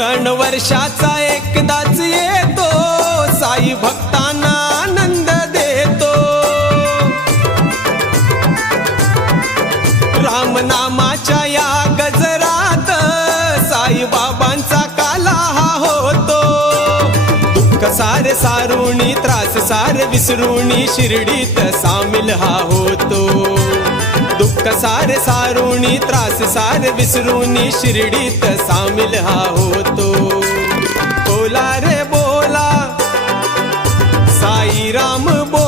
सण वर्षाचा एकदाच येतो, साई भक्तांना आनंद देतो। रामनामाच्या या गजरात साई बाबांचा काला हा होतो। दुःख सारे सारुणी, त्रास सारे विसरुणी, शिर्डीत सामील हा होतो। दुःख सारे सारुणी, त्रास सारे विसरुनी, शिर्डीत सामील हा होतो। बोला रे बोला, साई राम बोला।